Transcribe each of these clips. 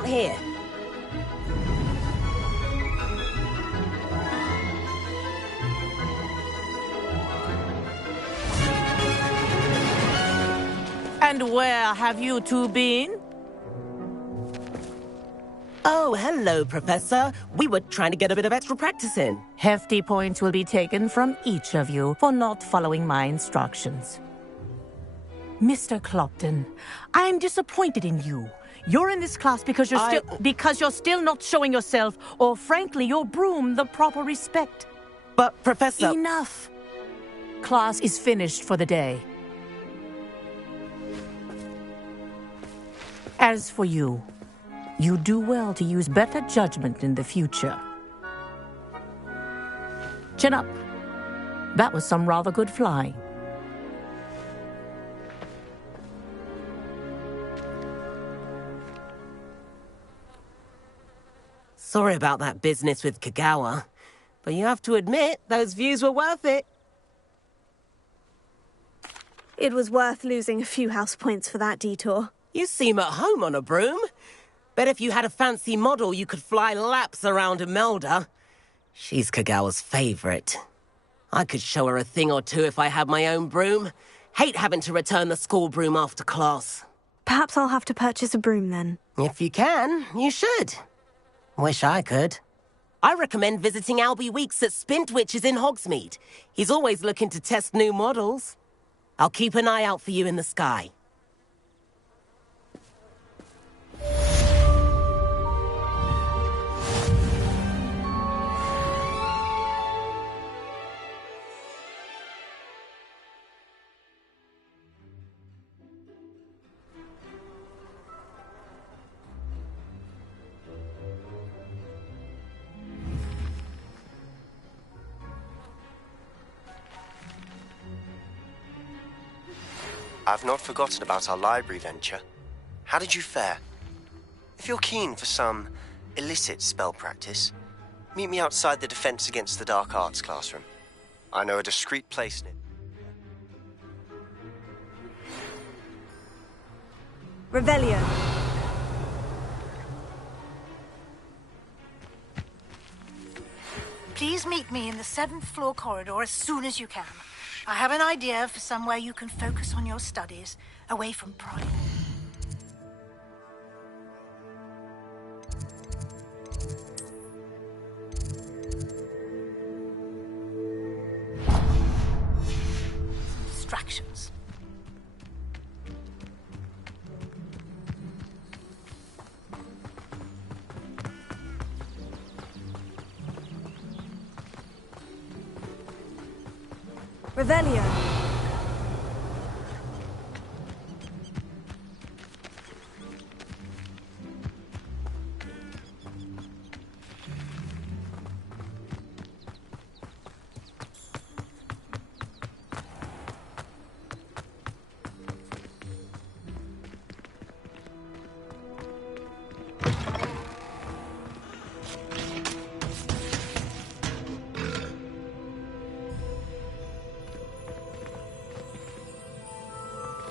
discount here. And where have you two been? Oh, hello, Professor. We were trying to get a bit of extra practice in. Hefty points will be taken from each of you for not following my instructions. Mr. Clopton, I'm disappointed in you. You're in this class because you're still not showing yourself, or frankly, your broom, the proper respect. But, Professor... Enough. Class is finished for the day. As for you, you do well to use better judgment in the future. Chin up. That was some rather good flying. Sorry about that business with Kagawa, but you have to admit, those views were worth it. It was worth losing a few house points for that detour. You seem at home on a broom. Bet if you had a fancy model, you could fly laps around Imelda. She's Kagawa's favorite. I could show her a thing or two if I had my own broom. Hate having to return the school broom after class. Perhaps I'll have to purchase a broom then. If you can, you should. Wish I could. I recommend visiting Albie Weeks at Spintwitches in Hogsmeade. He's always looking to test new models. I'll keep an eye out for you in the sky. I've not forgotten about our library venture. How did you fare? If you're keen for some illicit spell practice, meet me outside the Defense Against the Dark Arts classroom. I know a discreet place near. Revelio. Please meet me in the 7th floor corridor as soon as you can. I have an idea for somewhere you can focus on your studies, away from prying. Some distractions. Revelio.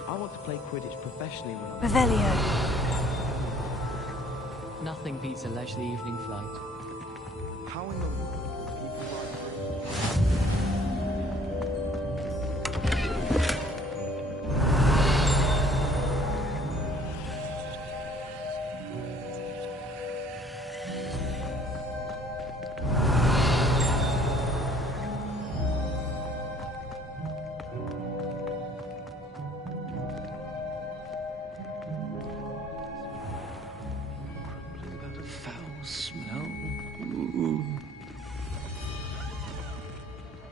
I want to play Quidditch professionally when I'm... Revelio. Nothing beats a leisurely evening flight. How in the world can you provide...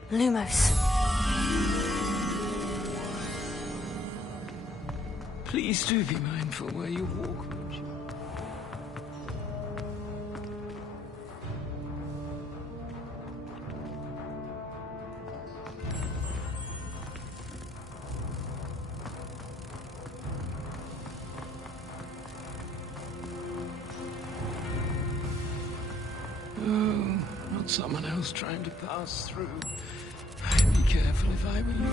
Lumos. Please do be mindful where you walk, won't you? Oh, not someone else trying to pass through. I'd be careful if I were you.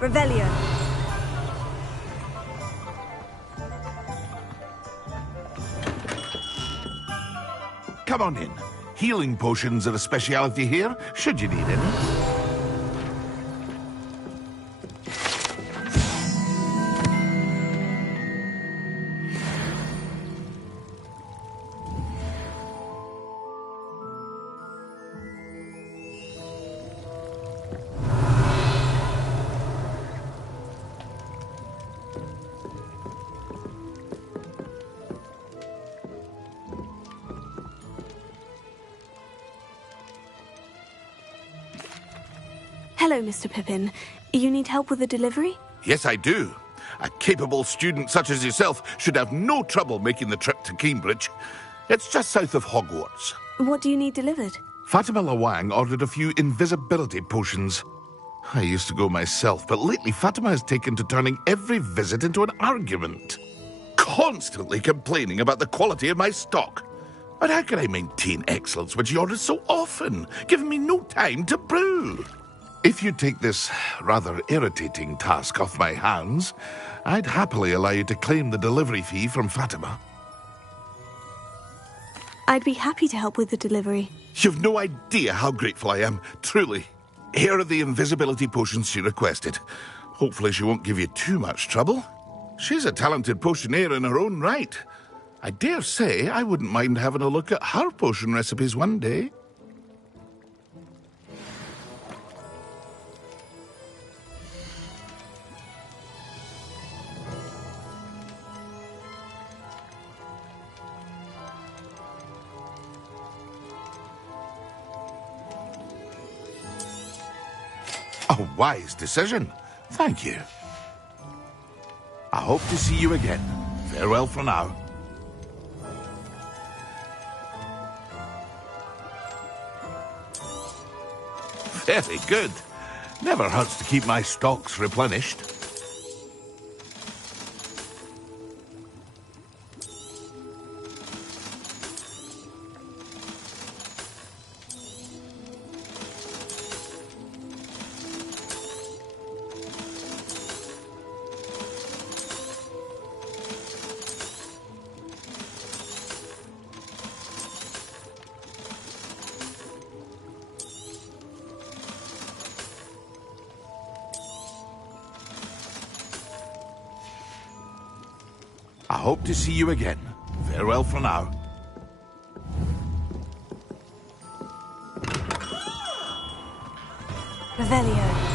Revelio. Come on in. Healing potions are a speciality here, should you need any. Hello, Mr. Pippin. You need help with the delivery? Yes, I do. A capable student such as yourself should have no trouble making the trip to Cambridge. It's just south of Hogwarts. What do you need delivered? Fatima Lawang ordered a few invisibility potions. I used to go myself, but lately Fatima has taken to turning every visit into an argument. Constantly complaining about the quality of my stock. But how can I maintain excellence when she orders so often, giving me no time to brew? If you take this rather irritating task off my hands, I'd happily allow you to claim the delivery fee from Fatima. I'd be happy to help with the delivery. You've no idea how grateful I am, truly. Here are the invisibility potions she requested. Hopefully she won't give you too much trouble. She's a talented potioneer in her own right. I dare say I wouldn't mind having a look at her potion recipes one day. A wise decision. Thank you. I hope to see you again. Farewell for now. Very good. Never hurts to keep my stocks replenished. I hope to see you again. Farewell for now. Revelio.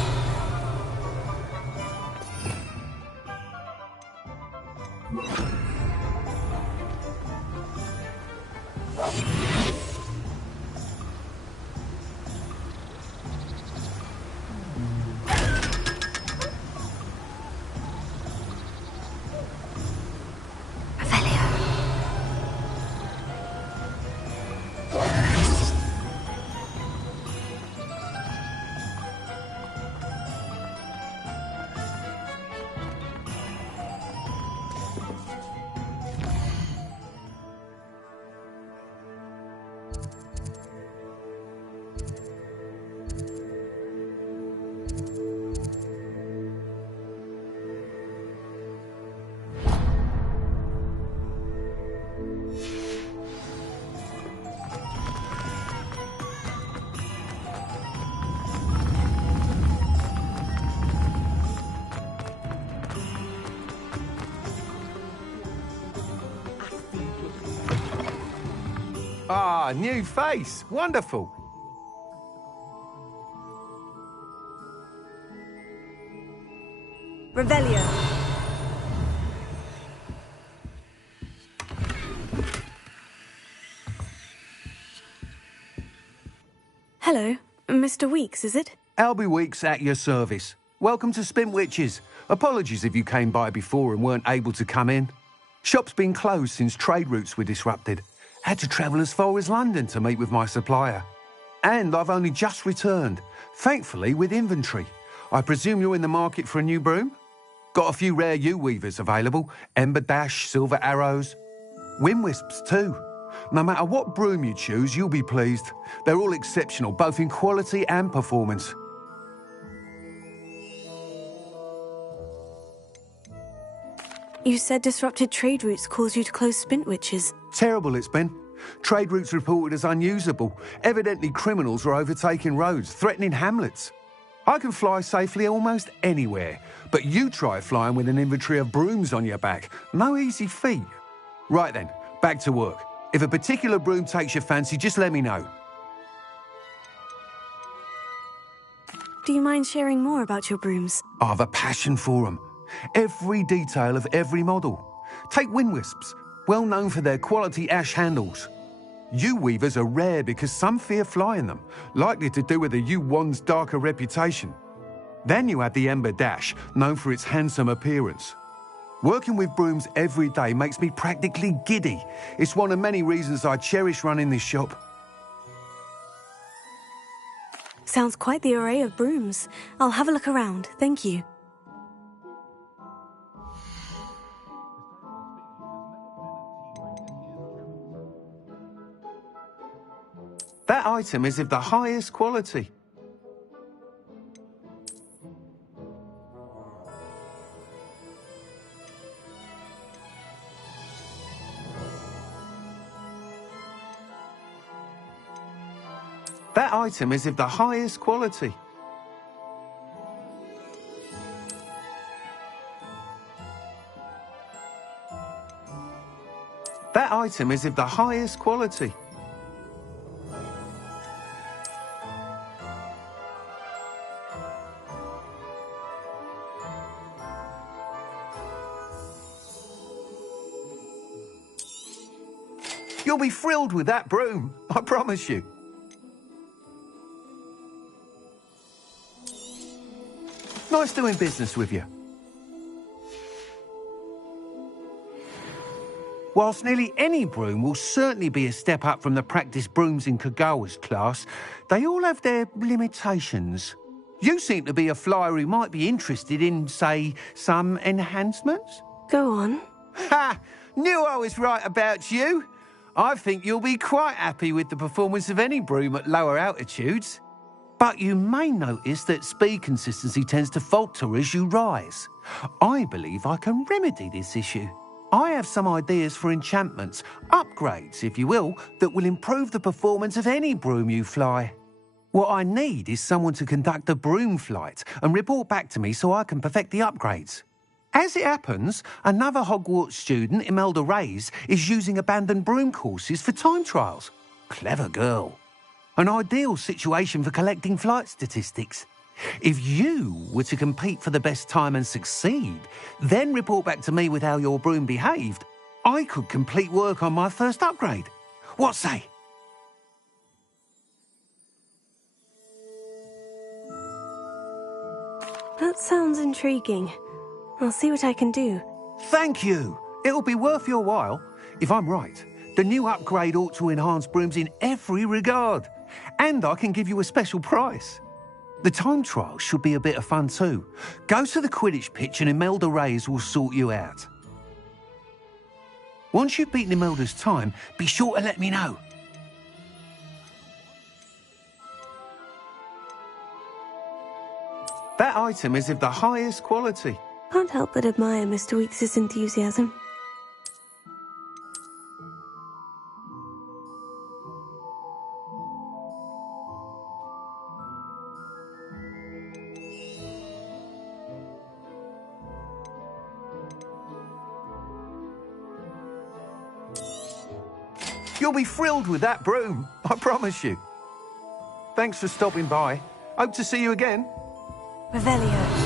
Ah, new face. Wonderful. Revelio. Hello, Mr. Weeks, is it? Albie Weeks at your service. Welcome to Spintwitches. Apologies if you came by before and weren't able to come in. Shop's been closed since trade routes were disrupted. Had to travel as far as London to meet with my supplier. And I've only just returned, thankfully with inventory. I presume you're in the market for a new broom? Got a few rare U-weavers available, Ember Dash, Silver Arrows, Wind Wisps too. No matter what broom you choose, you'll be pleased. They're all exceptional, both in quality and performance. You said disrupted trade routes caused you to close Spintwitches. Terrible it's been. Trade routes reported as unusable. Evidently criminals were overtaking roads, threatening hamlets. I can fly safely almost anywhere, but you try flying with an inventory of brooms on your back. No easy feat. Right then, back to work. If a particular broom takes your fancy, just let me know. Do you mind sharing more about your brooms? I have a passion for them. Every detail of every model. Take wind wisps, well known for their quality ash handles. U-weavers are rare because some fear flying them, likely to do with the U-wand's darker reputation. Then you have the Ember Dash, known for its handsome appearance. Working with brooms every day makes me practically giddy. It's one of many reasons I cherish running this shop. Sounds quite the array of brooms. I'll have a look around, thank you. That item is of the highest quality. That item is of the highest quality. That item is of the highest quality. You'll be thrilled with that broom, I promise you. Nice doing business with you. Whilst nearly any broom will certainly be a step up from the practice brooms in Kagawa's class, they all have their limitations. You seem to be a flyer who might be interested in, say, some enhancements? Go on. Ha! Knew I was right about you. I think you'll be quite happy with the performance of any broom at lower altitudes. But you may notice that speed consistency tends to falter as you rise. I believe I can remedy this issue. I have some ideas for enchantments, upgrades, if you will, that will improve the performance of any broom you fly. What I need is someone to conduct a broom flight and report back to me so I can perfect the upgrades. As it happens, another Hogwarts student, Imelda Reyes, is using abandoned broom courses for time trials. Clever girl. An ideal situation for collecting flight statistics. If you were to compete for the best time and succeed, then report back to me with how your broom behaved, I could complete work on my first upgrade. What say? That sounds intriguing. I'll see what I can do. Thank you. It'll be worth your while. If I'm right, the new upgrade ought to enhance brooms in every regard. And I can give you a special price. The time trial should be a bit of fun too. Go to the Quidditch pitch and Imelda Reyes will sort you out. Once you've beaten Imelda's time, be sure to let me know. That item is of the highest quality. Can't help but admire Mr. Weekes' enthusiasm. You'll be thrilled with that broom, I promise you. Thanks for stopping by. Hope to see you again. Revelio.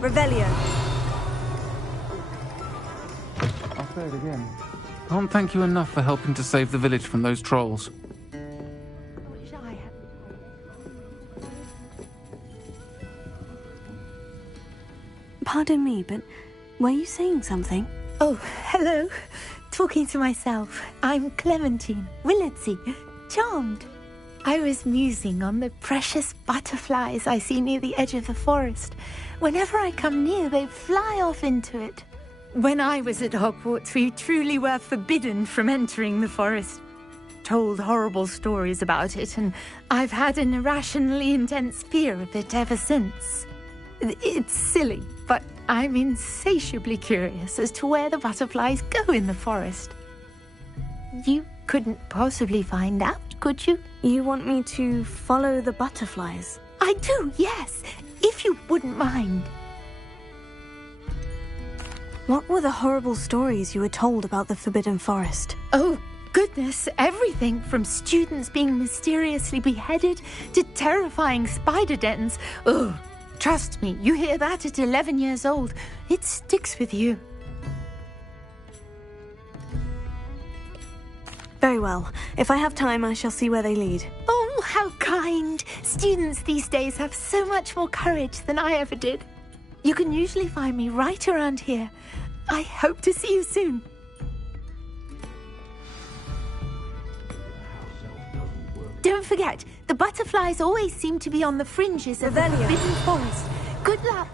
Revelio. say it again. Can't thank you enough for helping to save the village from those trolls. Pardon me, but were you saying something? Oh, hello. Talking to myself. I'm Clementine Willardsey. Charmed. I was musing on the precious butterflies I see near the edge of the forest. Whenever I come near, they fly off into it. When I was at Hogwarts, we truly were forbidden from entering the forest. Told horrible stories about it, and I've had an irrationally intense fear of it ever since. It's silly, but I'm insatiably curious as to where the butterflies go in the forest. You couldn't possibly find out, could you? You want me to follow the butterflies? I do, yes, if you wouldn't mind. What were the horrible stories you were told about the Forbidden Forest? Oh, goodness, everything from students being mysteriously beheaded to terrifying spider dens. Ugh. Trust me, you hear that at 11 years old, it sticks with you. Very well. If I have time, I shall see where they lead. Oh, how kind. Students these days have so much more courage than I ever did. You can usually find me right around here. I hope to see you soon. Don't forget, the butterflies always seem to be on the fringes of the Forbidden Forest. Good luck.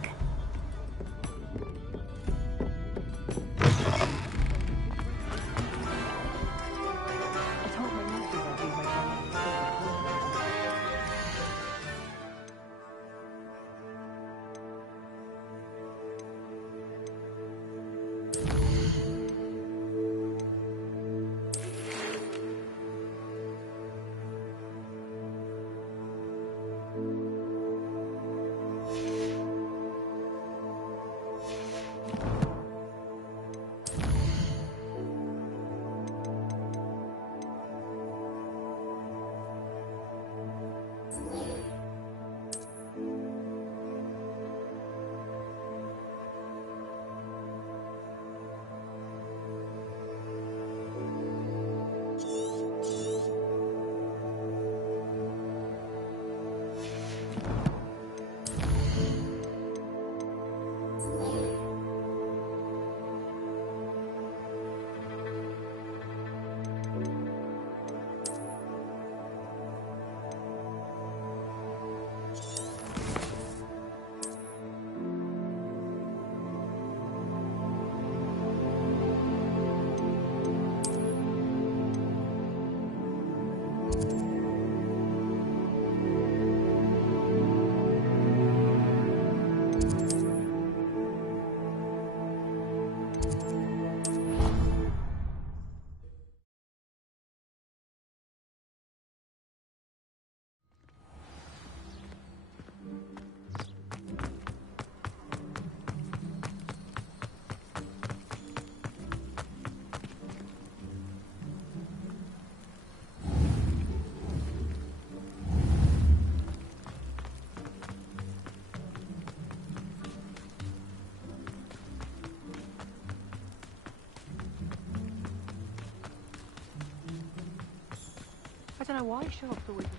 I don't know why you shut off the window.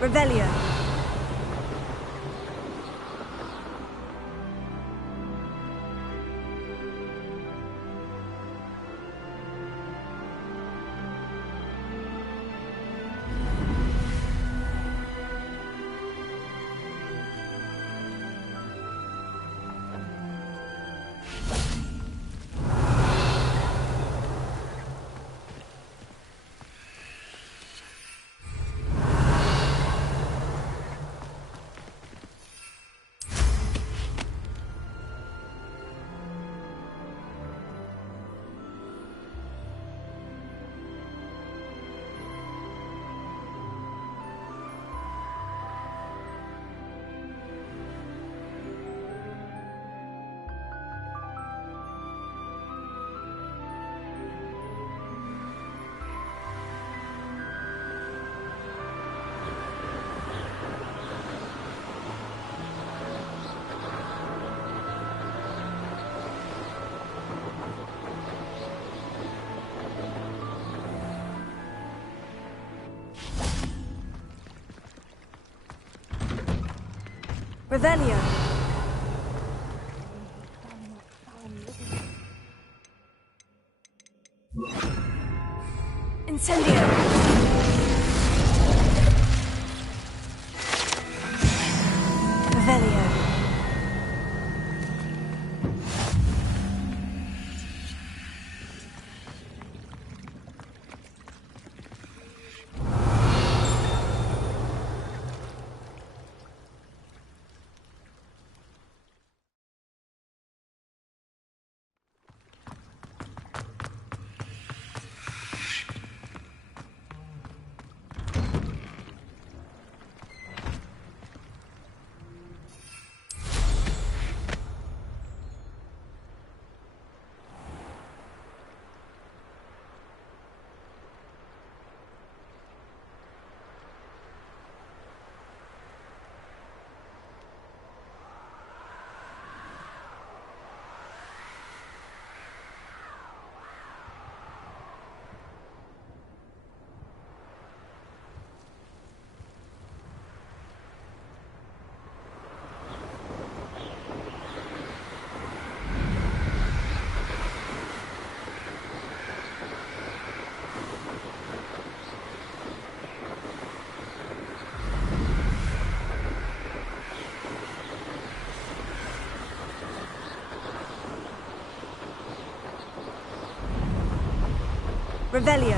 Revelio. Revelio. Incendio. Revelio. Revelio.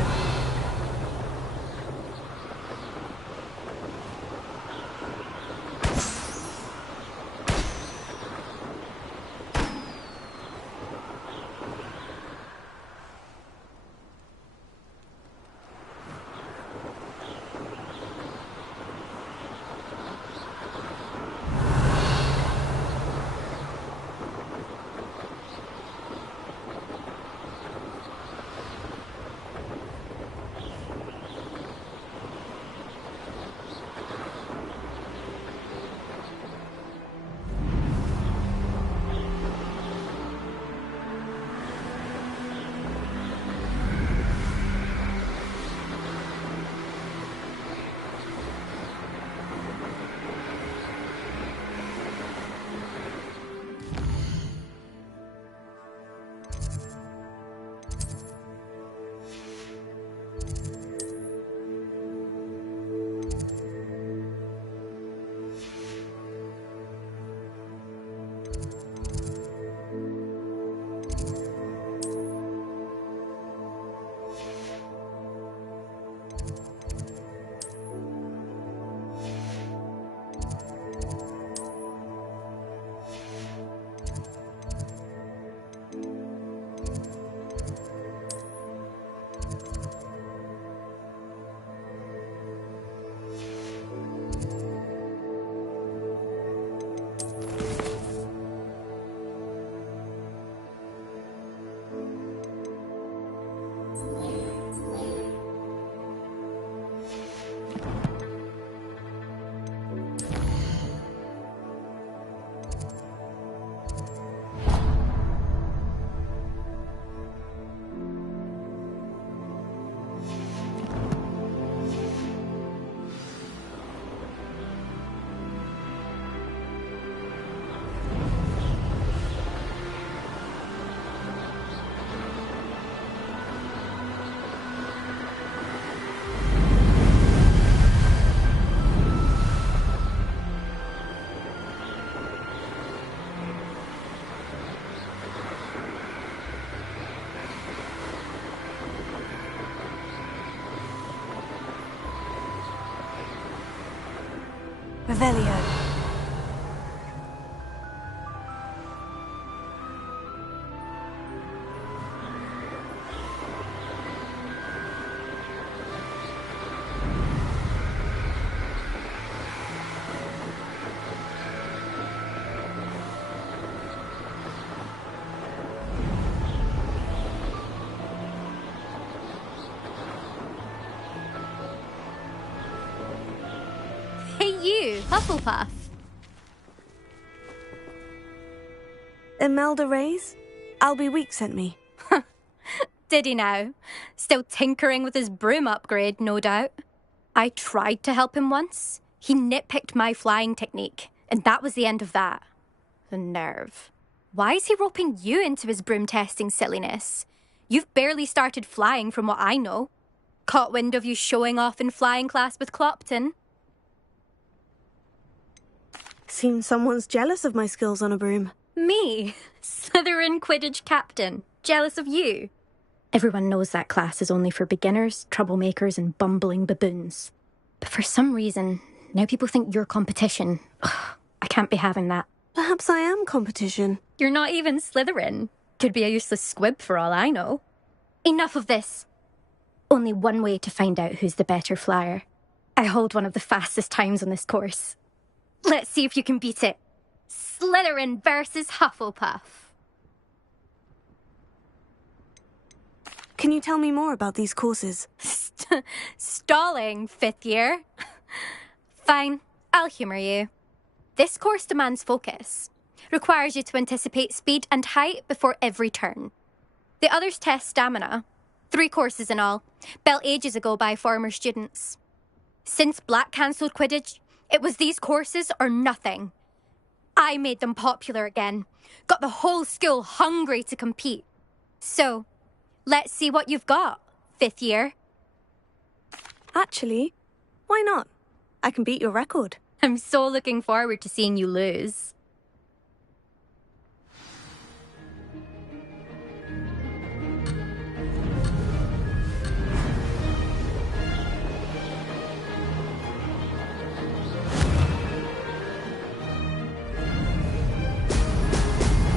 Revelio. Hey you, Hufflepuff. Imelda Reyes? Albie Week sent me. Did he now? Still tinkering with his broom upgrade, no doubt. I tried to help him once. He nitpicked my flying technique. and that was the end of that. The nerve. Why is he roping you into his broom testing silliness? You've barely started flying from what I know. Caught wind of you showing off in flying class with Clopton. Seems someone's jealous of my skills on a broom. Me? Slytherin Quidditch captain. Jealous of you? Everyone knows that class is only for beginners, troublemakers, and bumbling baboons. But for some reason, now people think you're competition. Ugh, I can't be having that. Perhaps I am competition. You're not even Slytherin. Could be a useless squib for all I know. Enough of this. Only one way to find out who's the better flyer. I hold one of the fastest times on this course. Let's see if you can beat it. Slytherin versus Hufflepuff. Can you tell me more about these courses? Stalling, 5th year. Fine, I'll humour you. This course demands focus. Requires you to anticipate speed and height before every turn. The others test stamina. 3 courses in all, built ages ago by former students. Since Black cancelled Quidditch, it was these courses or nothing. I made them popular again. Got the whole school hungry to compete. So, let's see what you've got, 5th year. Actually, why not? I can beat your record. I'm so looking forward to seeing you lose.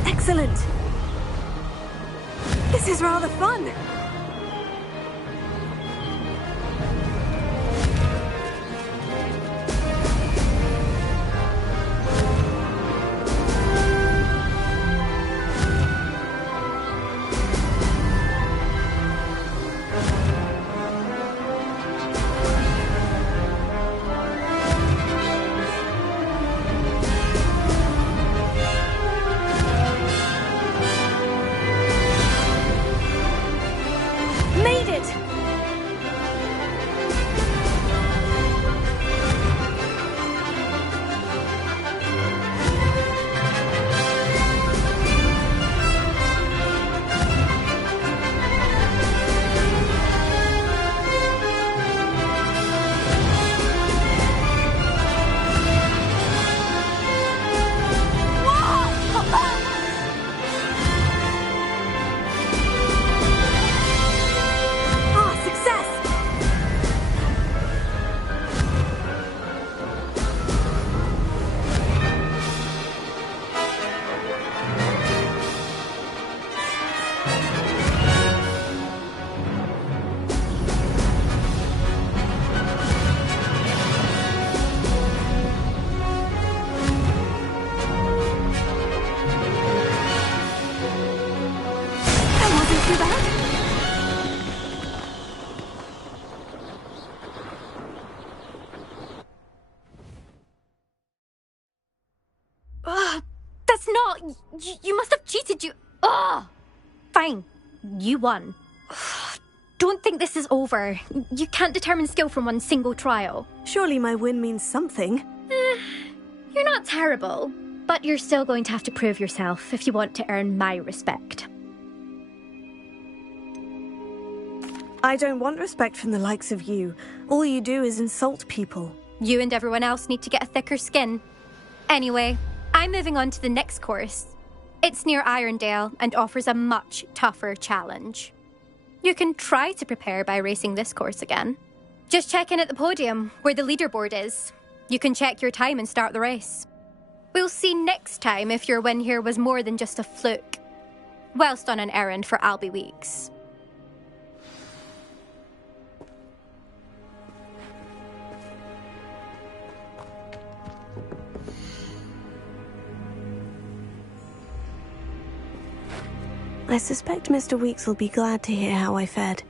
Excellent! This is rather fun! That's not... You must have cheated, you... Ugh! Fine. You won. Don't think this is over. You can't determine skill from one single trial. Surely my win means something. You're not terrible, but you're still going to have to prove yourself if you want to earn my respect. I don't want respect from the likes of you. All you do is insult people. You and everyone else need to get a thicker skin. Anyway, I'm moving on to the next course. It's near Irondale and offers a much tougher challenge. You can try to prepare by racing this course again. Just check in at the podium, where the leaderboard is. You can check your time and start the race. We'll see next time if your win here was more than just a fluke. Whilst on an errand for Albie Weeks. I suspect Mr. Weeks will be glad to hear how I fared.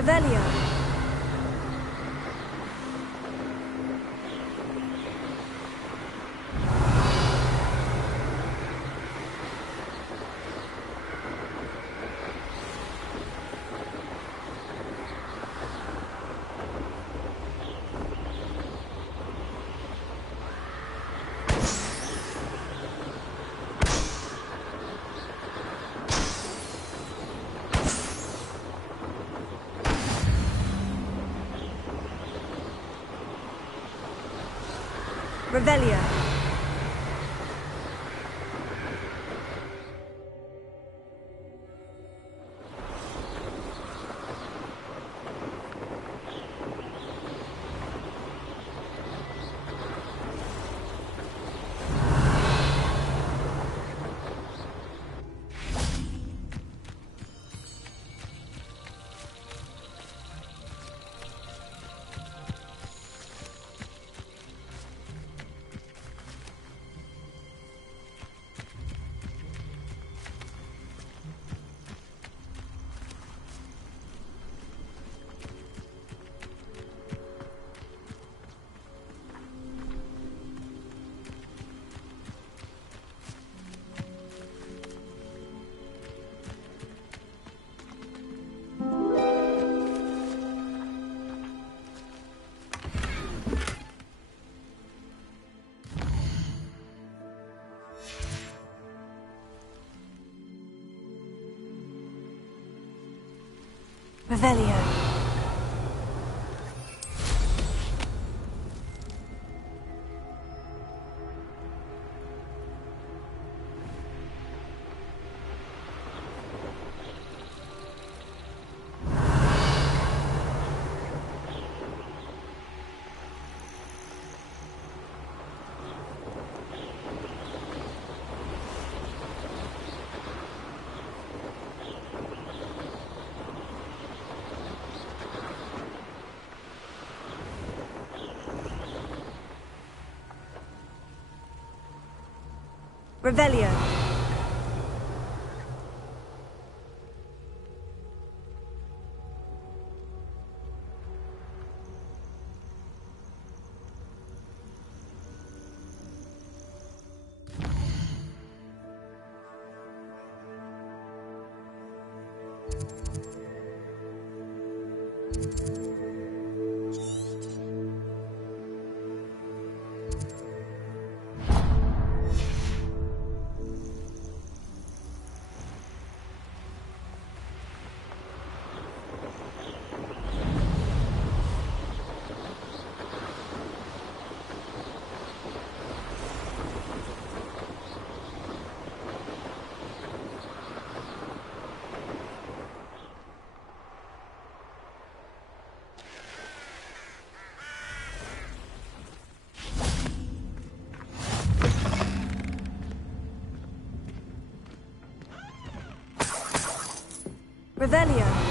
Revelio. Revelio. Revelio. Revelio. Revelio.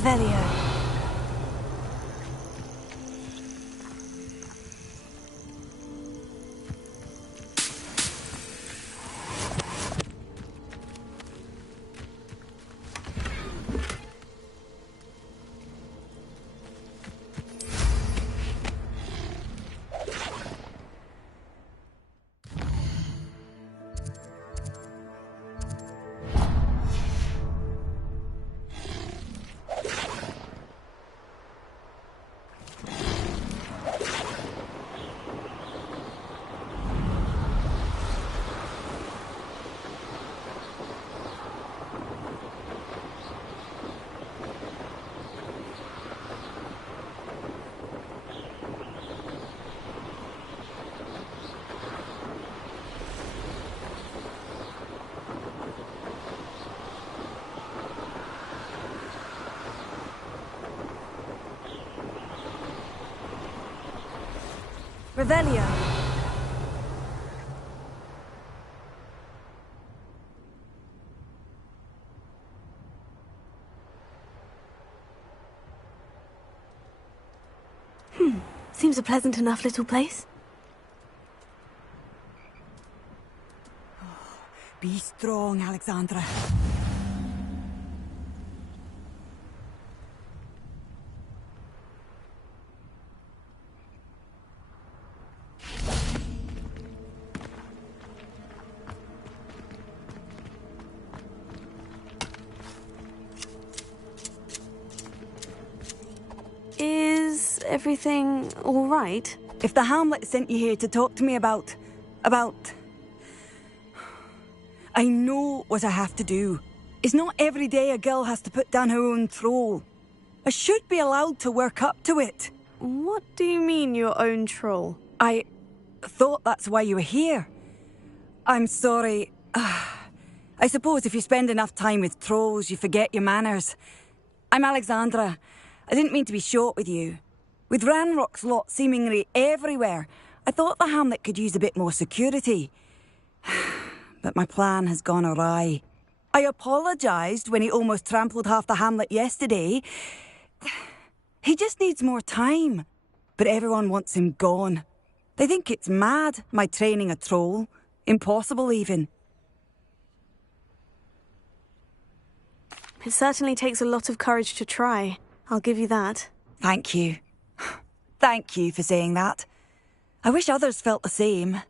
Revelio. Revelio. Seems a pleasant enough little place. Be strong, Alexandra. Is everything all right? If the Hamlet sent you here to talk to me about... I know what I have to do. It's not every day a girl has to put down her own troll. I should be allowed to work up to it. What do you mean, your own troll? I thought that's why you were here. I'm sorry. I suppose if you spend enough time with trolls, you forget your manners. I'm Alexandra. I didn't mean to be short with you. With Ranrock's lot seemingly everywhere, I thought the Hamlet could use a bit more security. But my plan has gone awry. I apologised when he almost trampled half the Hamlet yesterday. He just needs more time. But everyone wants him gone. They think it's mad, my training a troll. Impossible, even. It certainly takes a lot of courage to try. I'll give you that. Thank you. Thank you for saying that. I wish others felt the same.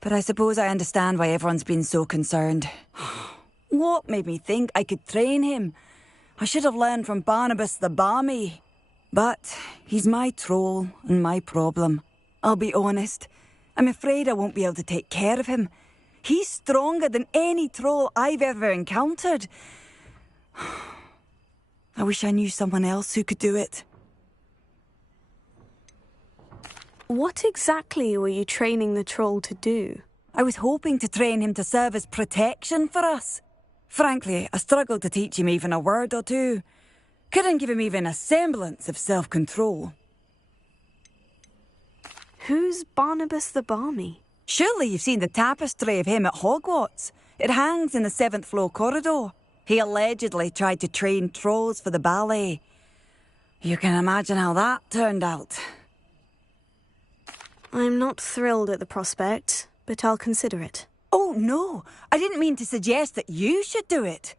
But I suppose I understand why everyone's been so concerned. What made me think I could train him? I should have learned from Barnabas the Balmy. But he's my troll and my problem. I'll be honest. I'm afraid I won't be able to take care of him. He's stronger than any troll I've ever encountered. I wish I knew someone else who could do it. What exactly were you training the troll to do? I was hoping to train him to serve as protection for us. Frankly, I struggled to teach him even a word or two. Couldn't give him even a semblance of self-control. Who's Barnabas the Balmy? Surely you've seen the tapestry of him at Hogwarts. It hangs in the 7th floor corridor. He allegedly tried to train trolls for the ballet. You can imagine how that turned out. I'm not thrilled at the prospect, but I'll consider it. Oh, no. I didn't mean to suggest that you should do it.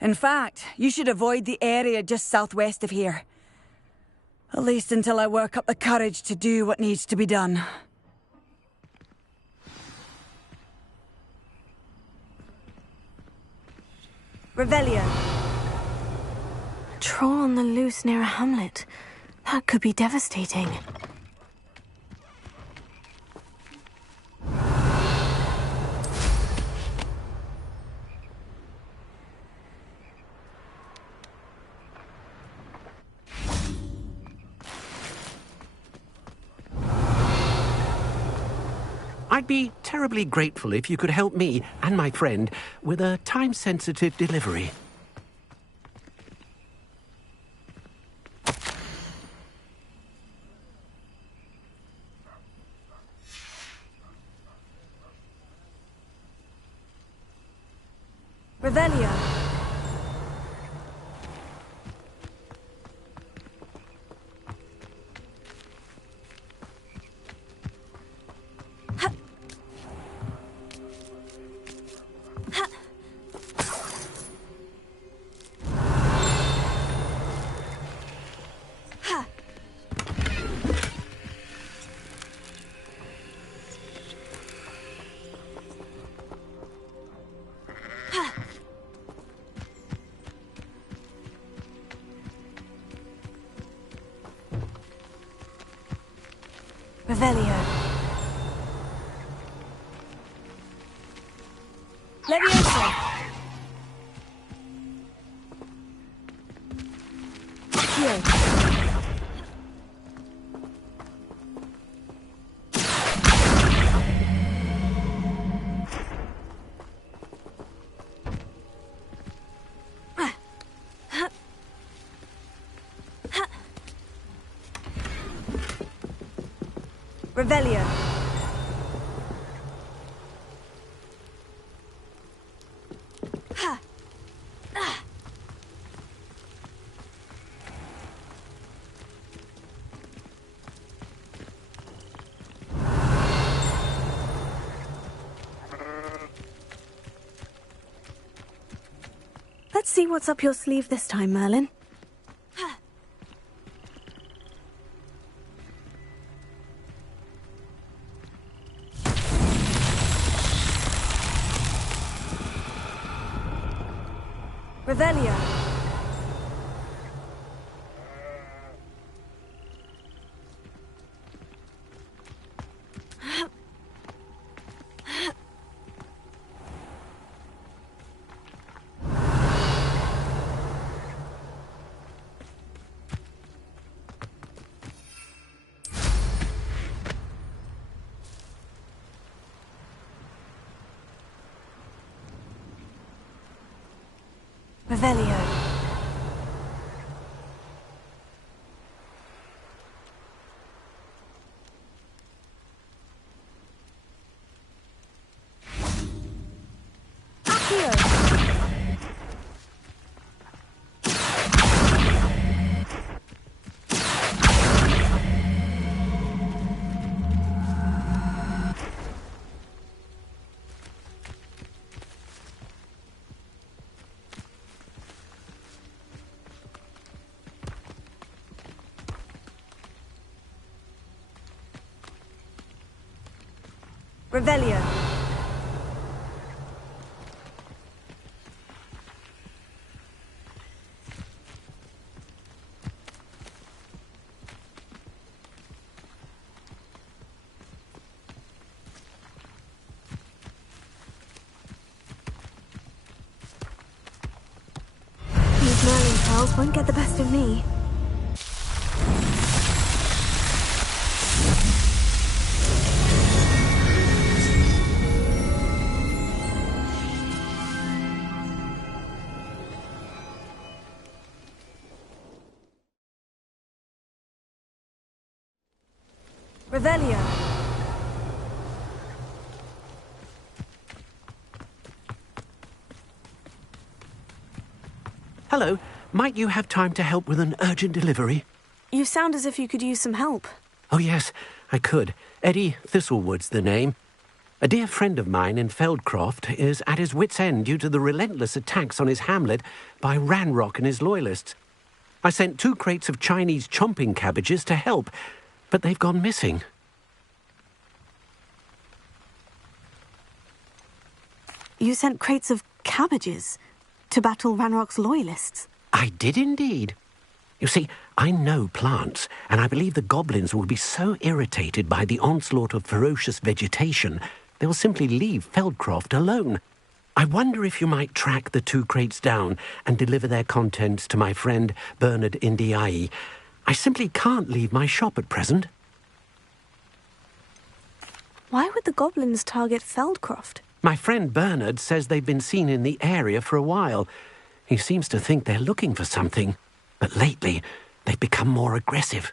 In fact, you should avoid the area just southwest of here. At least until I work up the courage to do what needs to be done. Revelio. A troll on the loose near a hamlet. That could be devastating. I'd be terribly grateful if you could help me and my friend with a time-sensitive delivery. Revelio. Revelio. Leviosa. Here. Revelio. Let's see what's up your sleeve this time, Merlin. Revelio. Revelio. Revelio. These Merlin pearls won't get the best of me. Revelio. Hello. Might you have time to help with an urgent delivery? You sound as if you could use some help. Oh, yes, I could. Eddie Thistlewood's the name. A dear friend of mine in Feldcroft is at his wit's end due to the relentless attacks on his hamlet by Ranrock and his loyalists. I sent 2 crates of Chinese chomping cabbages to help, but they've gone missing. You sent crates of cabbages to battle Ranrock's loyalists? I did indeed. You see, I know plants, and I believe the goblins will be so irritated by the onslaught of ferocious vegetation, they will simply leave Feldcroft alone. I wonder if you might track the 2 crates down and deliver their contents to my friend Bernard Indiai. I simply can't leave my shop at present. Why would the goblins target Feldcroft? My friend Bernard says they've been seen in the area for a while. He seems to think they're looking for something, but lately they've become more aggressive.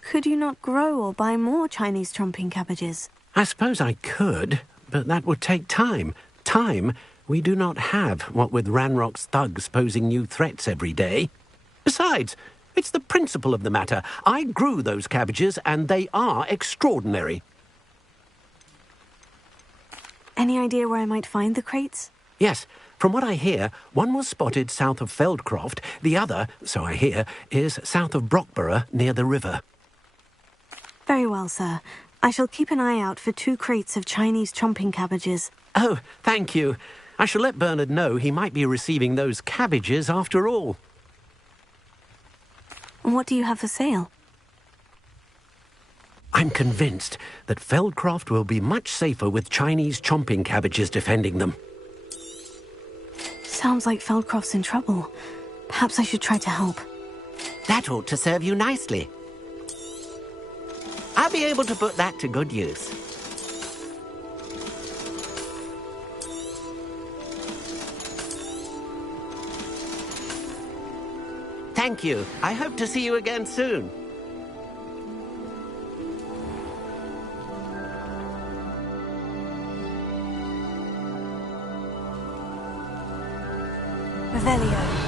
Could you not grow or buy more Chinese chomping cabbages? I suppose I could, but that would take time. Time we do not have, what with Ranrock's thugs posing new threats every day. Besides, it's the principle of the matter. I grew those cabbages, and they are extraordinary. Any idea where I might find the crates? Yes. From what I hear, one was spotted south of Feldcroft. The other, so I hear, is south of Brockborough, near the river. Very well, sir. I shall keep an eye out for 2 crates of Chinese chomping cabbages. Oh, thank you. I shall let Bernard know he might be receiving those cabbages after all. And what do you have for sale? I'm convinced that Feldcroft will be much safer with Chinese chomping cabbages defending them. Sounds like Feldcroft's in trouble. Perhaps I should try to help. That ought to serve you nicely. I'll be able to put that to good use. Thank you. I hope to see you again soon. Revelio.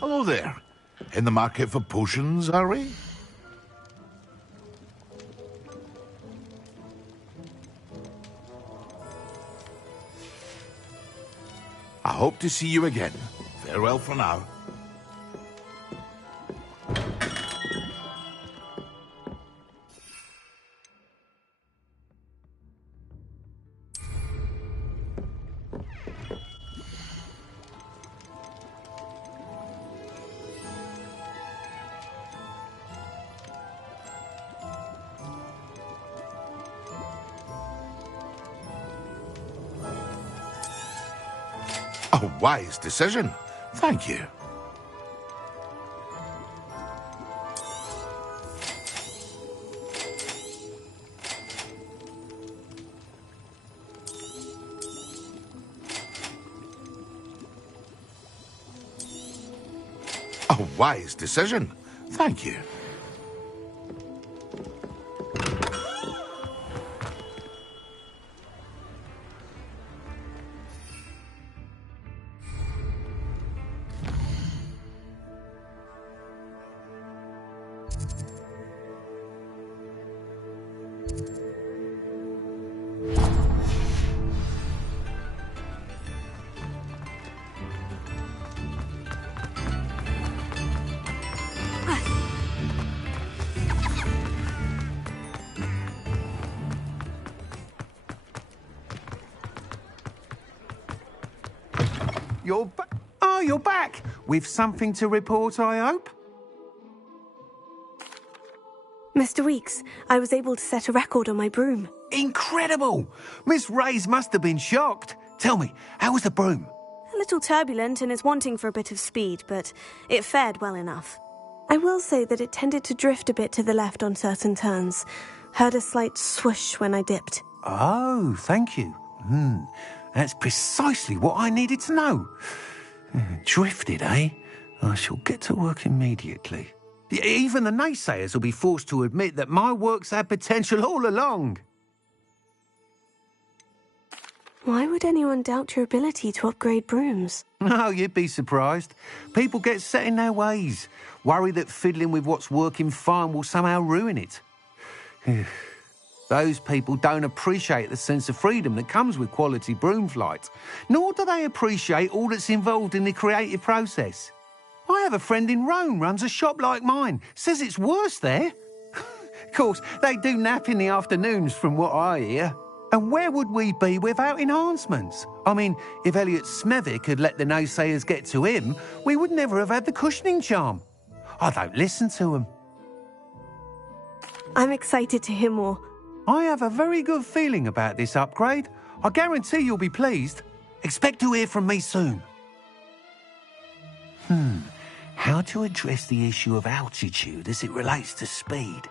Hello there. In the market for potions, are we? I hope to see you again. Farewell for now. A wise decision. Thank you. A wise decision. Thank you. You're back. With something to report, I hope? Mr. Weeks, I was able to set a record on my broom. Incredible! Miss Reyes must have been shocked. Tell me, how was the broom? A little turbulent and is wanting for a bit of speed, but it fared well enough. I will say that it tended to drift a bit to the left on certain turns. Heard a slight swoosh when I dipped. Oh, thank you. That's precisely what I needed to know. Drifted, eh? I shall get to work immediately. Even the naysayers will be forced to admit that my work's had potential all along. Why would anyone doubt your ability to upgrade brooms? No, you'd be surprised. People get set in their ways, worry that fiddling with what's working fine will somehow ruin it. Those people don't appreciate the sense of freedom that comes with quality broom flight, nor do they appreciate all that's involved in the creative process. I have a friend in Rome runs a shop like mine, says it's worse there. Of course, they do nap in the afternoons from what I hear. And where would we be without enhancements? I mean, if Elliot Smethwick had let the naysayers get to him, we would never have had the cushioning charm. I don't listen to them. I'm excited to hear more. I have a very good feeling about this upgrade. I guarantee you'll be pleased. Expect to hear from me soon. How to address the issue of altitude as it relates to speed?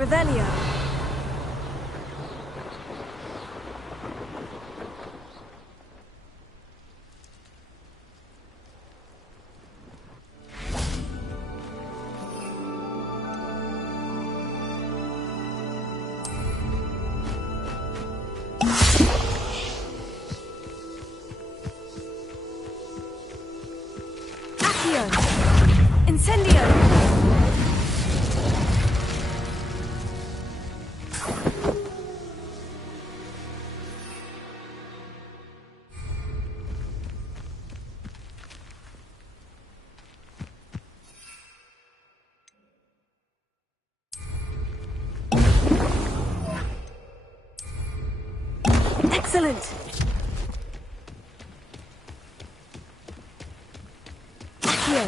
Revelio. Accio. Incendio. Excellent! Accio.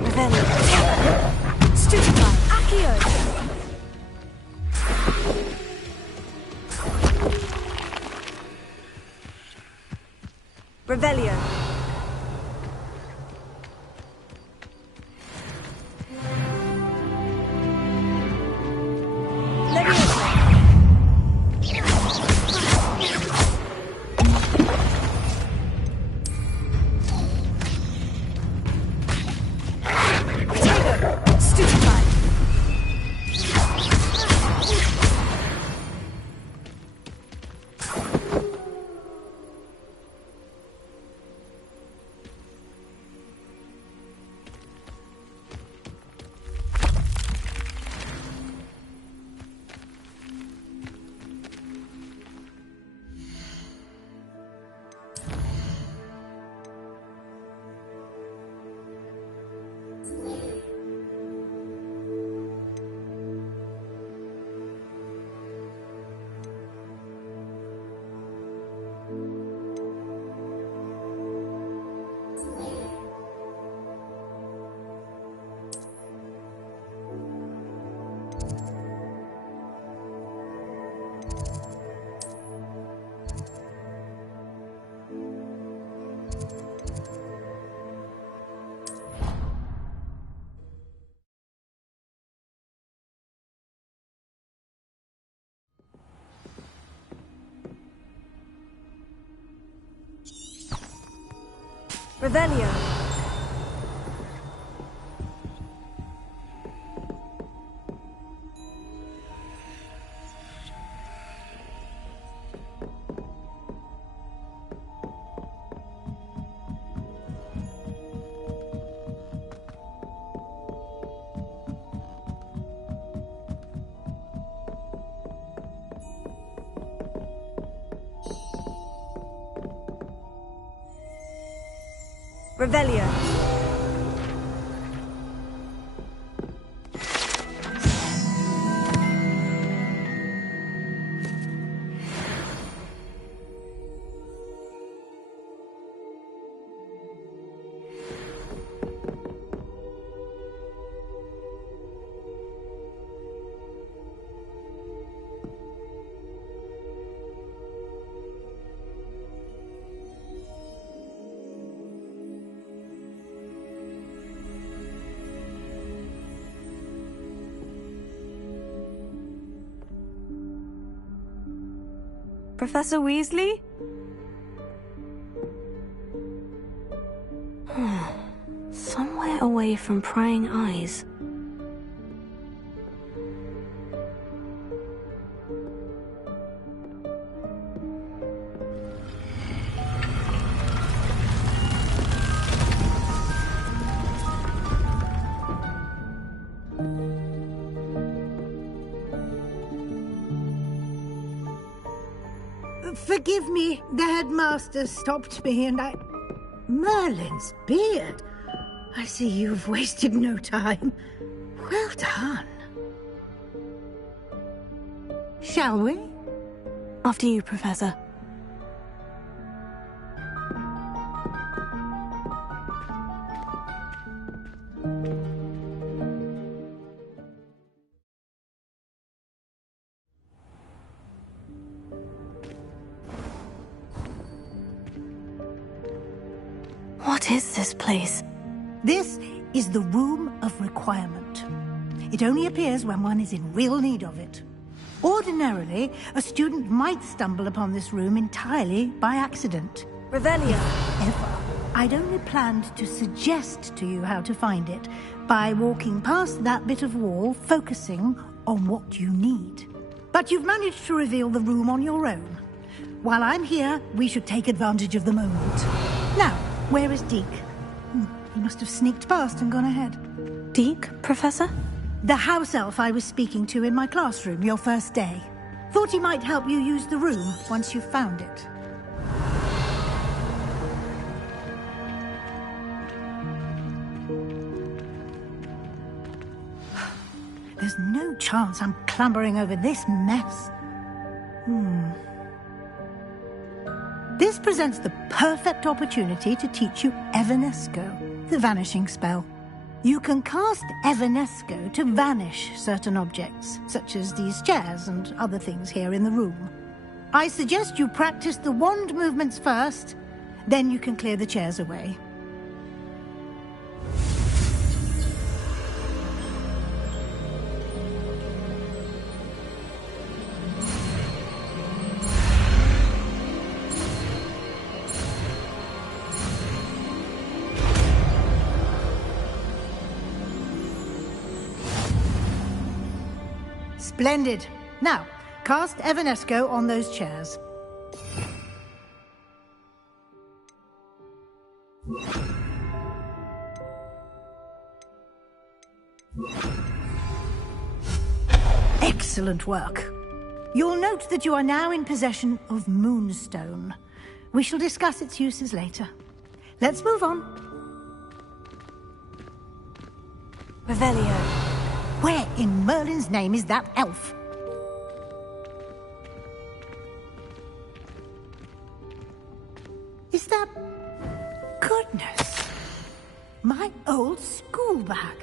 Revelio. Stupefy. Accio. Revelio. Revelio. Revelio. Professor Weasley? Somewhere away from prying eyes. Forgive me, the headmaster stopped me and I... Merlin's beard. I see you've wasted no time. Well done. Shall we? After you, Professor. What is this place? This is the Room of Requirement. It only appears when one is in real need of it. Ordinarily, a student might stumble upon this room entirely by accident. Revelio. However, I'd only planned to suggest to you how to find it by walking past that bit of wall, focusing on what you need. But you've managed to reveal the room on your own. While I'm here, we should take advantage of the moment. Now, where is Deke? He must have sneaked past and gone ahead. Deke, Professor? The house elf I was speaking to in my classroom your first day. Thought he might help you use the room once you've found it. There's no chance I'm clambering over this mess. This presents the perfect opportunity to teach you Evanesco, the vanishing spell. You can cast Evanesco to vanish certain objects, such as these chairs and other things here in the room. I suggest you practice the wand movements first, then you can clear the chairs away. Splendid. Now, cast Evanesco on those chairs. Excellent work. You'll note that you are now in possession of Moonstone. We shall discuss its uses later. Let's move on. Revelio. Where in Merlin's name is that elf? Is that... Goodness! My old school bag.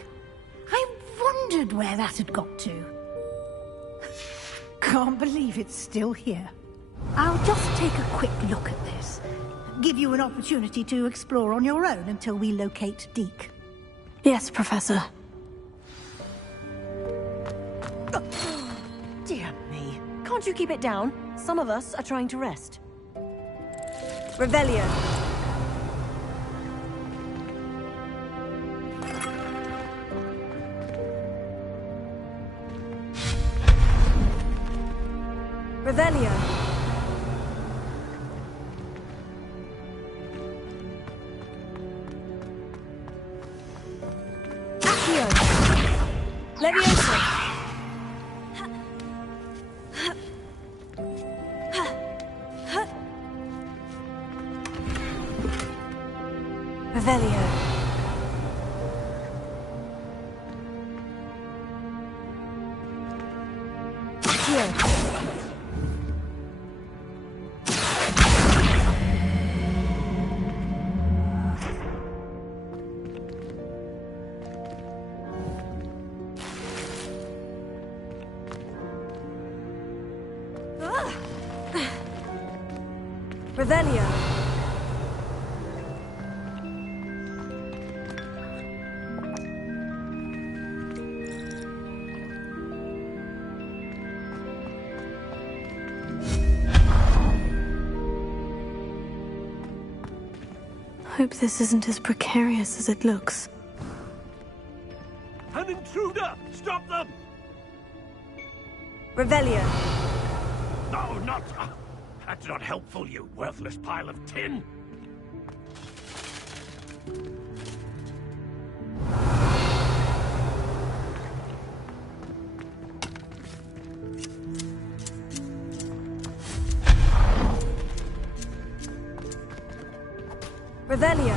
I wondered where that had got to. Can't believe it's still here. I'll just take a quick look at this. Give you an opportunity to explore on your own until we locate Deke. Yes, Professor. Dear me. Can't you keep it down? Some of us are trying to rest. Revelio. Leviosa! Revelio. Here. Revelio. Hope this isn't as precarious as it looks. An intruder! Stop them! Revelio. No, not... That's not helpful, you worthless pile of tin! Revelio.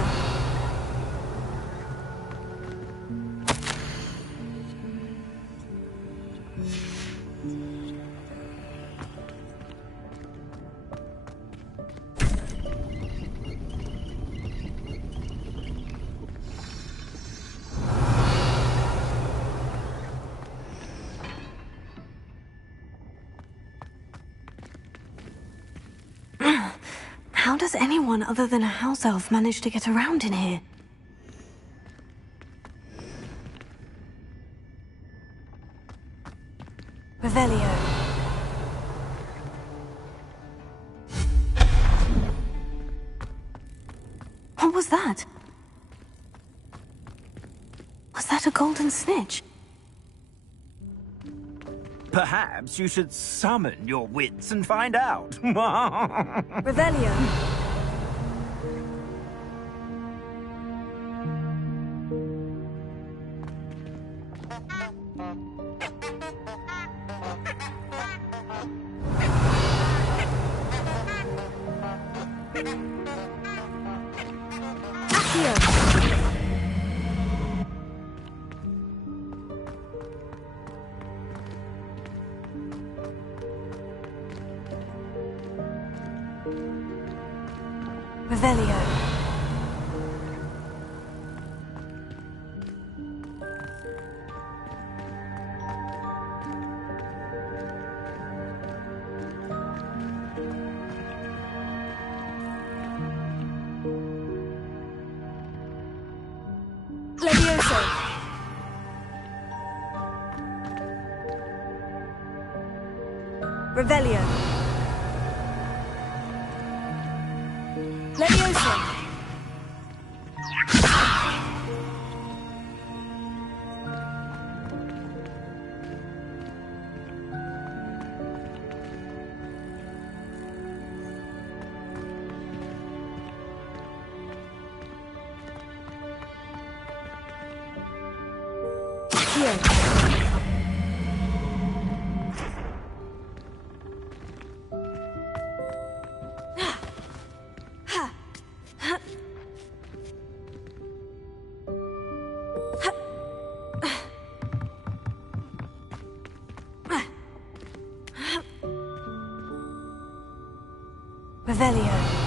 How does anyone other than a house elf manage to get around in here? Revelio. What was that? Was that a golden snitch? Perhaps you should summon your wits and find out. Revelio. Revelio. Levioso. Revelio. Levioso. Here. Revelio.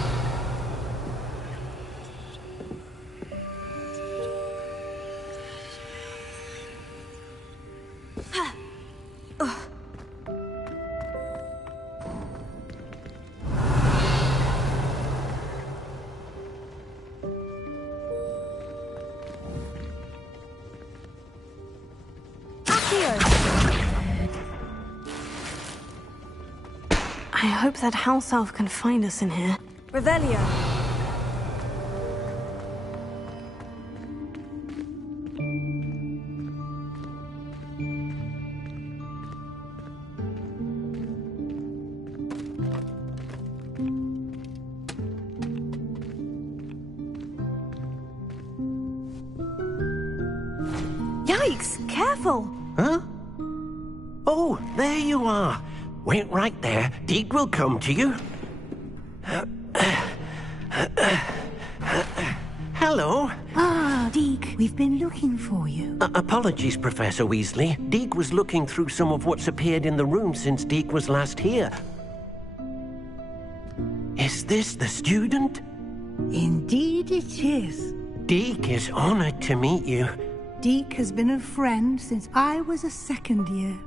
I hope that house elf can find us in here. Revelio. Yikes! Careful! Huh? Oh, there you are. Wait right there. Deke will come to you. Hello. Ah, Deke, we've been looking for you. Apologies, Professor Weasley. Deke was looking through some of what's appeared in the room since Deke was last here. Is this the student? Indeed it is. Deke is honored to meet you. Deke has been a friend since I was a second year.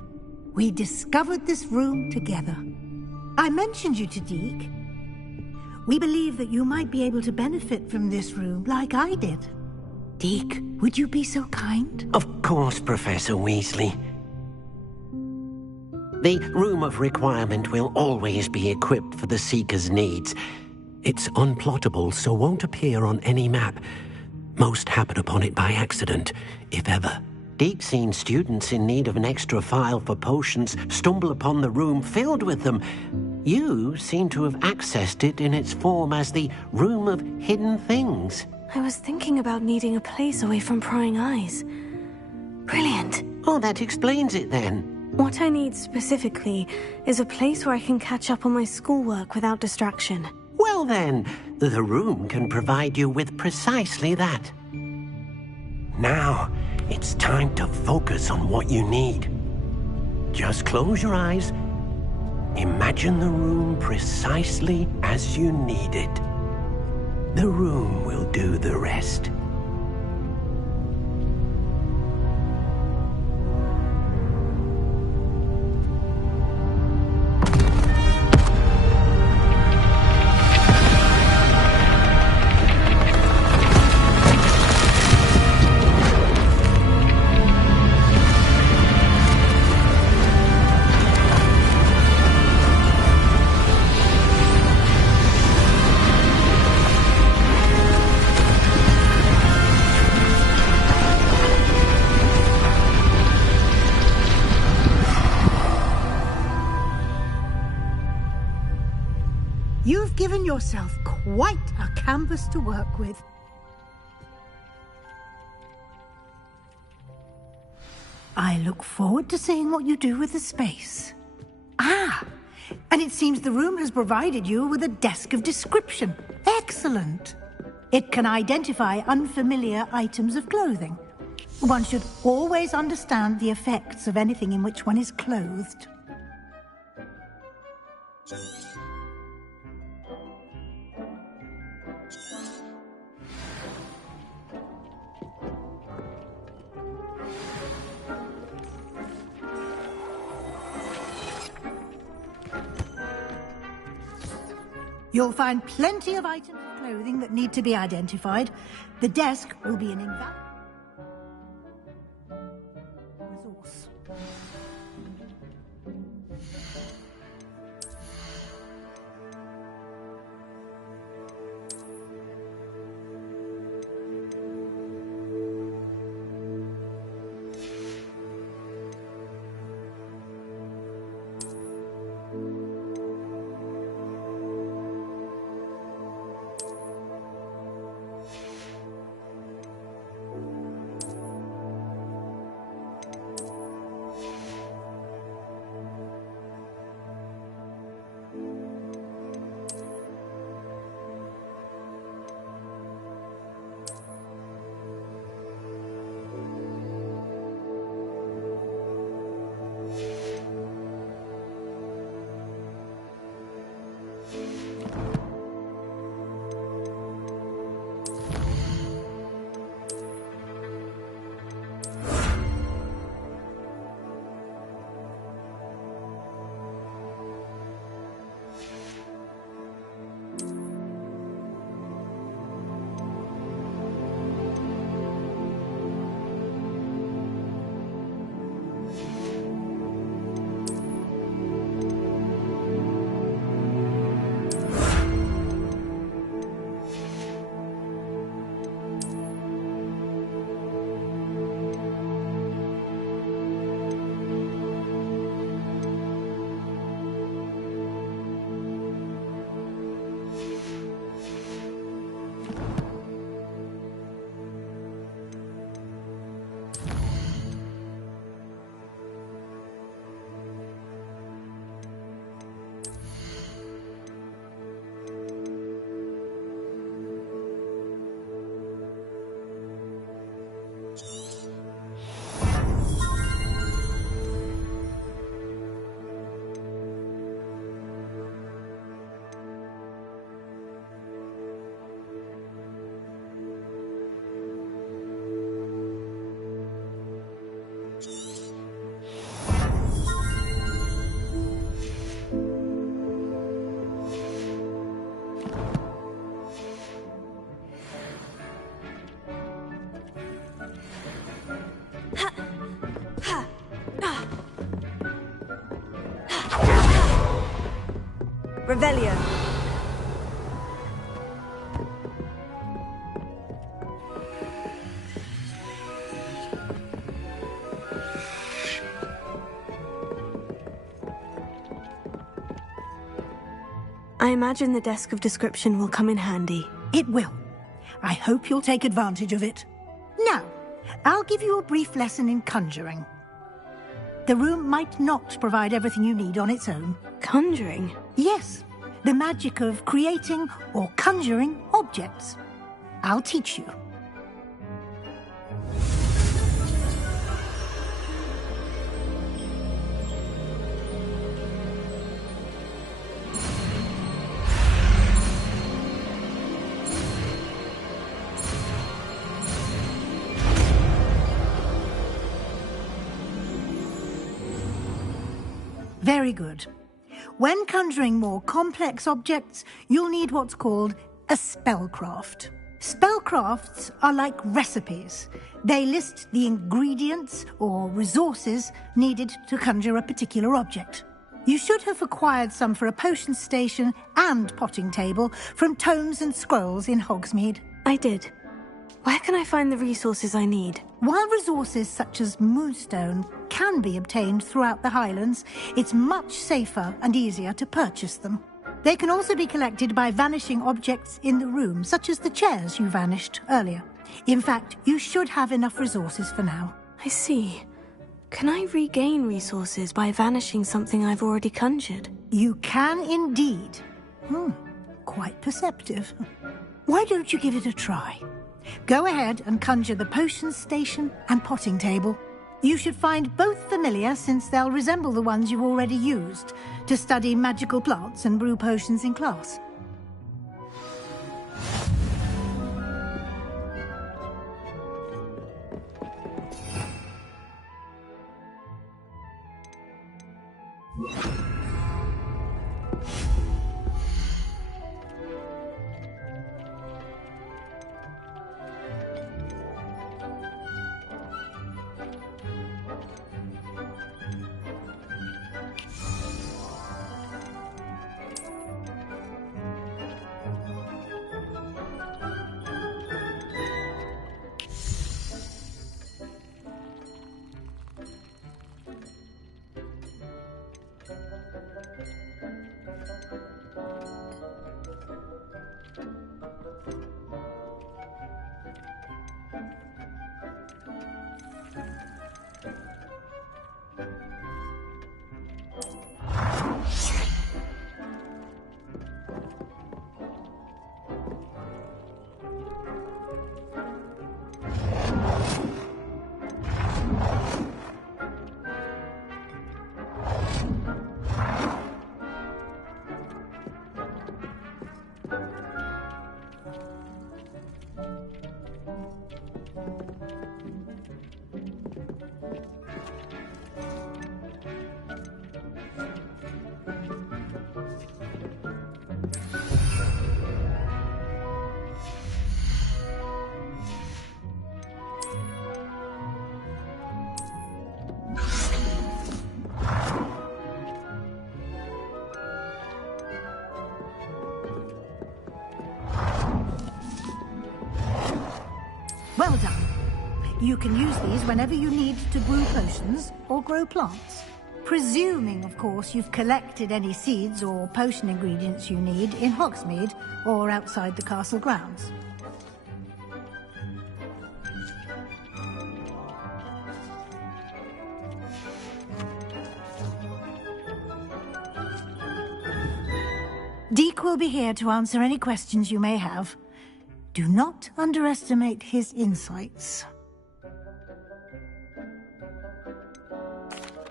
We discovered this room together. I mentioned you to Deke. We believe that you might be able to benefit from this room like I did. Deke, would you be so kind? Of course, Professor Weasley. The Room of Requirement will always be equipped for the Seeker's needs. It's unplottable, so won't appear on any map. Most happen upon it by accident, if ever. Deke's seen students in need of an extra file for potions stumble upon the room filled with them. You seem to have accessed it in its form as the Room of Hidden Things. I was thinking about needing a place away from prying eyes. Brilliant. Oh, that explains it then. What I need specifically is a place where I can catch up on my schoolwork without distraction. Well then, the room can provide you with precisely that. Now, it's time to focus on what you need. Just close your eyes. Imagine the room precisely as you need it. The room will do the rest. You've given yourself quite a canvas to work with. I look forward to seeing what you do with the space. Ah, and it seems the room has provided you with a desk of description. Excellent. It can identify unfamiliar items of clothing. One should always understand the effects of anything in which one is clothed. You'll find plenty of items of clothing that need to be identified. The desk will be an invaluable resource. Revelia. I imagine the desk of description will come in handy. It will. I hope you'll take advantage of it. Now, I'll give you a brief lesson in conjuring. The room might not provide everything you need on its own. Conjuring? Yes, the magic of creating or conjuring objects. I'll teach you. Very good. When conjuring more complex objects, you'll need what's called a spellcraft. Spellcrafts are like recipes. They list the ingredients or resources needed to conjure a particular object. You should have acquired some for a potion station and potting table from tomes and scrolls in Hogsmeade. I did. Where can I find the resources I need? While resources such as moonstone can be obtained throughout the Highlands, it's much safer and easier to purchase them. They can also be collected by vanishing objects in the room, such as the chairs you vanished earlier. In fact, you should have enough resources for now. I see. Can I regain resources by vanishing something I've already conjured? You can indeed. Quite perceptive. Why don't you give it a try? Go ahead and conjure the potion station and potting table. You should find both familiar, since they'll resemble the ones you've already used to study magical plants and brew potions in class. Well done. You can use these whenever you need to brew potions or grow plants. Presuming, of course, you've collected any seeds or potion ingredients you need in Hogsmeade or outside the castle grounds. Deek will be here to answer any questions you may have. Do not underestimate his insights.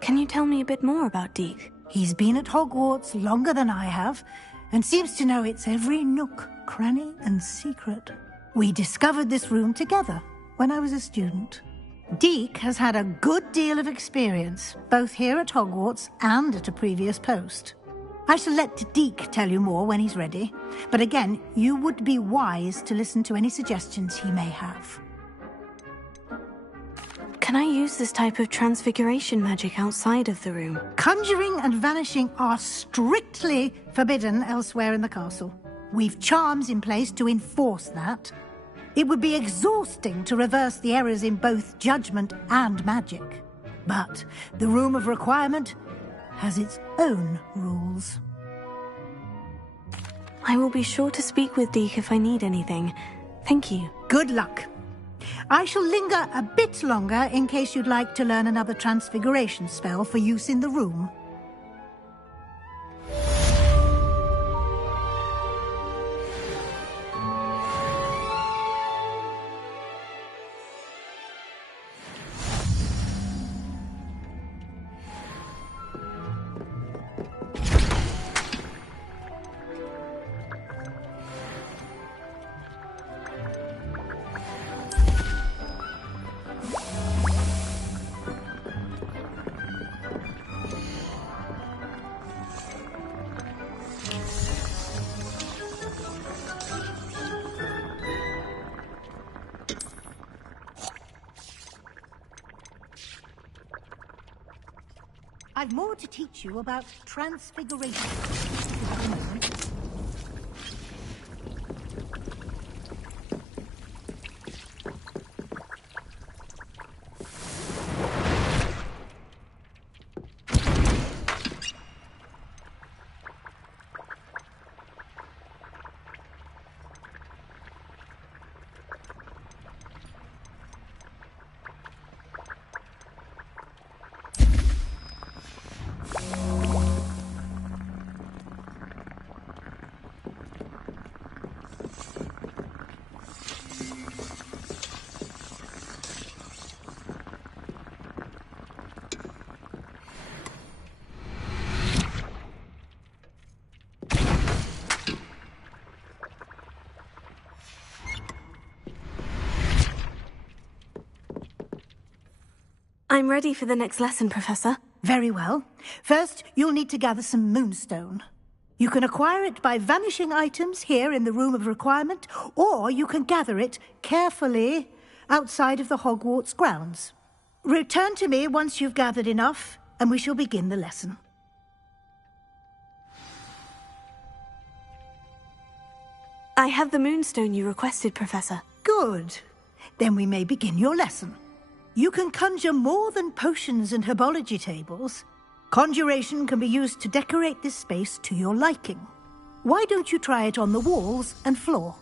Can you tell me a bit more about Deek? He's been at Hogwarts longer than I have, and seems to know its every nook, cranny, and secret. We discovered this room together when I was a student. Deek has had a good deal of experience, both here at Hogwarts and at a previous post. I shall let Deek tell you more when he's ready, but again, you would be wise to listen to any suggestions he may have. Can I use this type of transfiguration magic outside of the room? Conjuring and vanishing are strictly forbidden elsewhere in the castle. We've charms in place to enforce that. It would be exhausting to reverse the errors in both judgment and magic. But the Room of Requirement has its own rules. I will be sure to speak with Deke if I need anything. Thank you. Good luck. I shall linger a bit longer in case you'd like to learn another transfiguration spell for use in the room. I've more to teach you about transfiguration. I'm ready for the next lesson, Professor. Very well. First, you'll need to gather some moonstone. You can acquire it by vanishing items here in the Room of Requirement, or you can gather it carefully outside of the Hogwarts grounds. Return to me once you've gathered enough, and we shall begin the lesson. I have the moonstone you requested, Professor. Good. Then we may begin your lesson. You can conjure more than potions and herbology tables. Conjuration can be used to decorate this space to your liking. Why don't you try it on the walls and floor?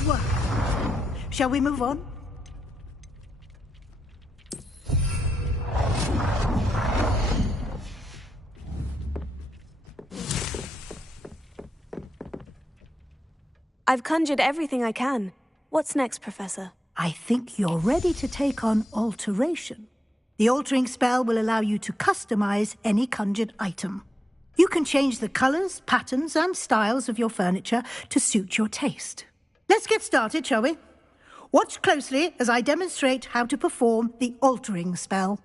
Good work. Shall we move on? I've conjured everything I can. What's next, Professor? I think you're ready to take on alteration. The altering spell will allow you to customize any conjured item. You can change the colors, patterns, and styles of your furniture to suit your taste. Let's get started, shall we? Watch closely as I demonstrate how to perform the altering spell.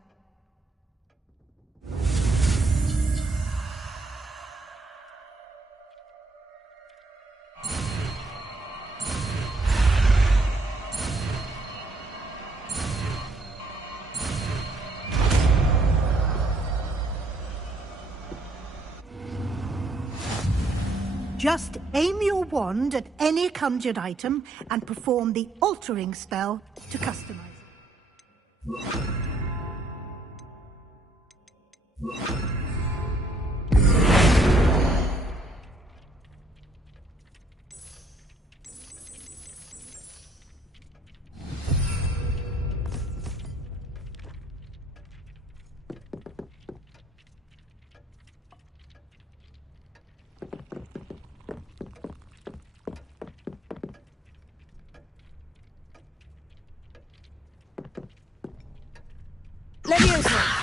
Just aim your wand at any conjured item and perform the altering spell to customize it. Leviosa!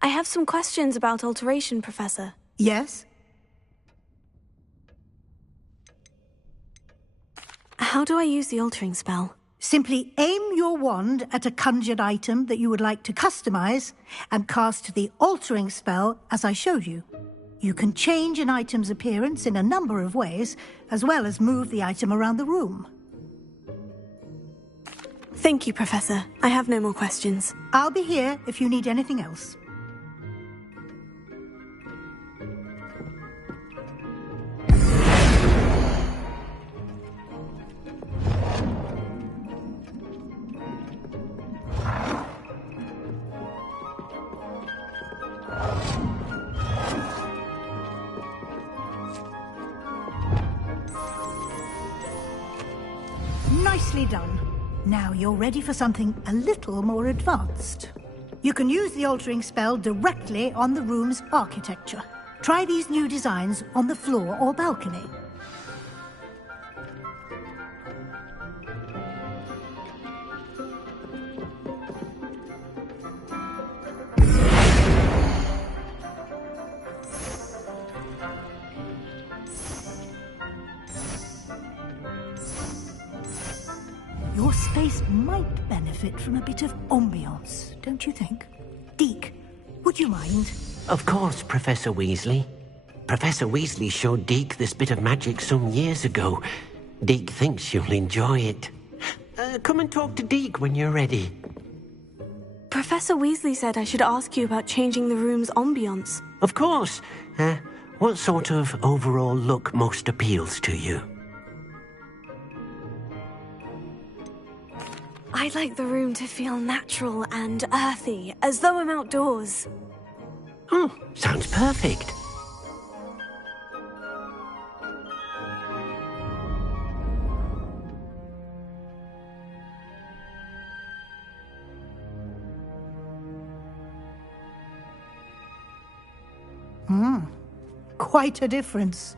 I have some questions about alteration, Professor. Yes? How do I use the altering spell? Simply aim your wand at a conjured item that you would like to customize and cast the altering spell as I showed you. You can change an item's appearance in a number of ways, as well as move the item around the room. Thank you, Professor. I have no more questions. I'll be here if you need anything else. Nicely done. Now you're ready for something a little more advanced. You can use the altering spell directly on the room's architecture. Try these new designs on the floor or balcony. Your space might benefit from a bit of ambiance, don't you think? Deke, would you mind? Of course, Professor Weasley. Professor Weasley showed Deke this bit of magic some years ago. Deke thinks you'll enjoy it. Come and talk to Deke when you're ready. Professor Weasley said I should ask you about changing the room's ambiance. Of course. What sort of overall look most appeals to you? I'd like the room to feel natural and earthy, as though I'm outdoors. Oh, sounds perfect. Quite a difference.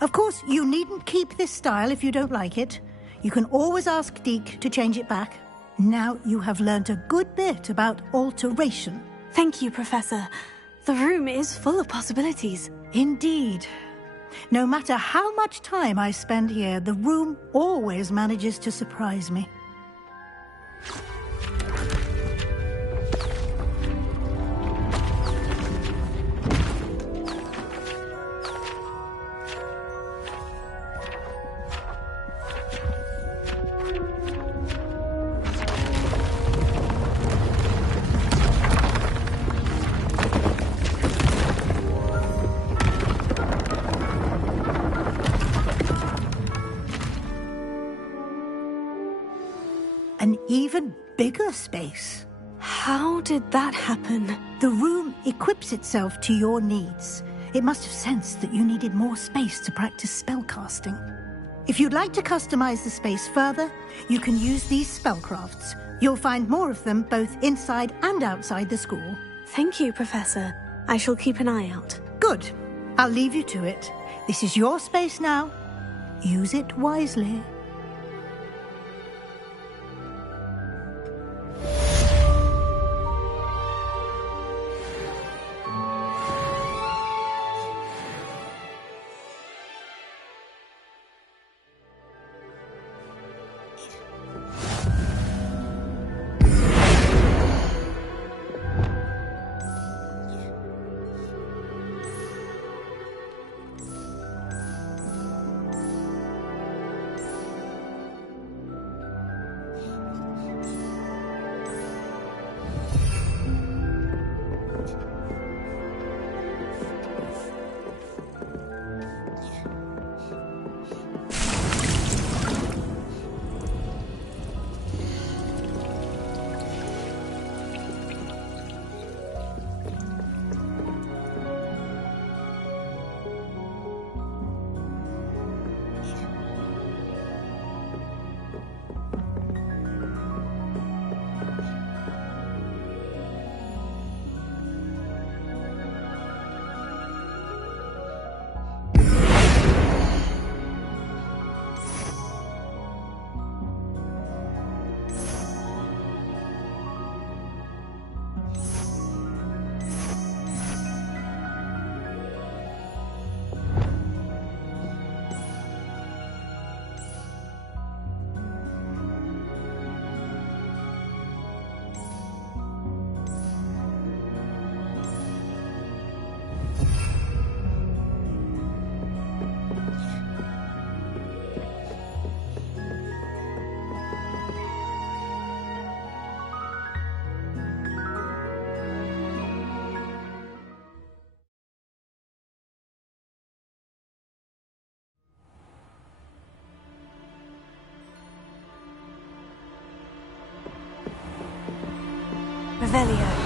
Of course, you needn't keep this style if you don't like it. You can always ask Deke to change it back. Now you have learnt a good bit about alteration. Thank you, Professor. The room is full of possibilities. Indeed. No matter how much time I spend here, the room always manages to surprise me. An even bigger space. How did that happen? The room equips itself to your needs. It must have sensed that you needed more space to practice spellcasting. If you'd like to customize the space further, you can use these spellcrafts. You'll find more of them both inside and outside the school. Thank you, Professor. I shall keep an eye out. Good. I'll leave you to it. This is your space now. Use it wisely. Revelio.